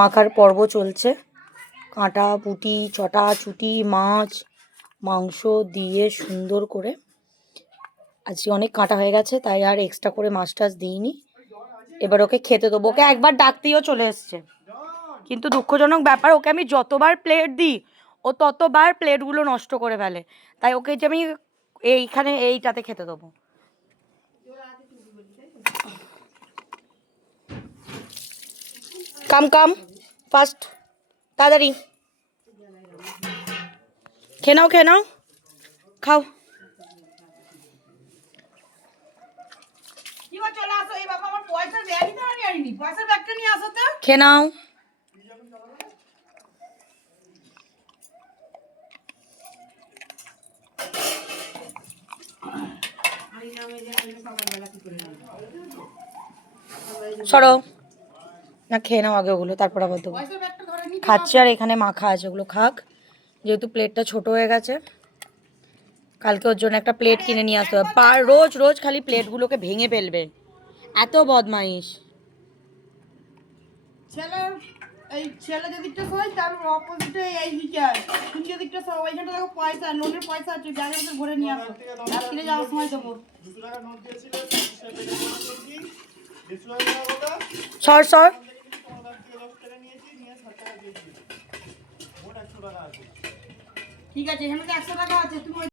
মাখার পর্ব চলছে। কাঁটা পুঁটি চটা চুটি মাছ মাংস দিয়ে সুন্দর করে। আজকে অনেক কাঁটা হয়ে গেছে তাই আর এক্সট্রা করে মাছ টাছ দিইনি। এবার ওকে খেতে দেবো। ওকে একবার ডাকতেও চলে এসছে, কিন্তু দুঃখজনক ব্যাপার, ওকে আমি যতবার প্লেট দিই ও ততবার প্লেটগুলো নষ্ট করে ফেলে। তাই ওকে যে আমি এইখানে এইটাতে খেতে দেবো। কাম কাম ফাস্ট, তাড়াতাড়ি খেয়ে নাও খেয়ে নাও, খাও। খেয়ে নাও। সরো না, খেয়ে নাও আগে ওগুলো, তারপর আবার দেবো। খাচ্ছে আর এখানে মাখা আছে, ওগুলো খাক। যেহেতু প্লেটটা ছোট হয়ে গেছে, কালকে ওর জন্য একটা প্লেট কিনে নিয়ে আসতে হবে। রোজ রোজ খালি প্লেটগুলোকে ভেঙে ফেলবে, এত বদমাইশ। এই ছেলে যেদিকটা সই তার অপোজিটে এই দিকে তুমি যেদিকটা সই ওইখানটা দেখো পয়সা লোনের পয়সা আছে, ব্যাগের মধ্যে ভরে নিয়ে আসো, রাত্রিরে যাওয়ার সময় দেবো। 200 টাকা নোট দিয়েছিল, 25 টাকা করছি 150 টাকা বলা সর সর, 10 টাকা নিয়েছি, নিয়ে 60 টাকা দিয়েছি, মোট 100 টাকা আছে। ঠিক আছে, এখানে 100 টাকা আছে, তুমি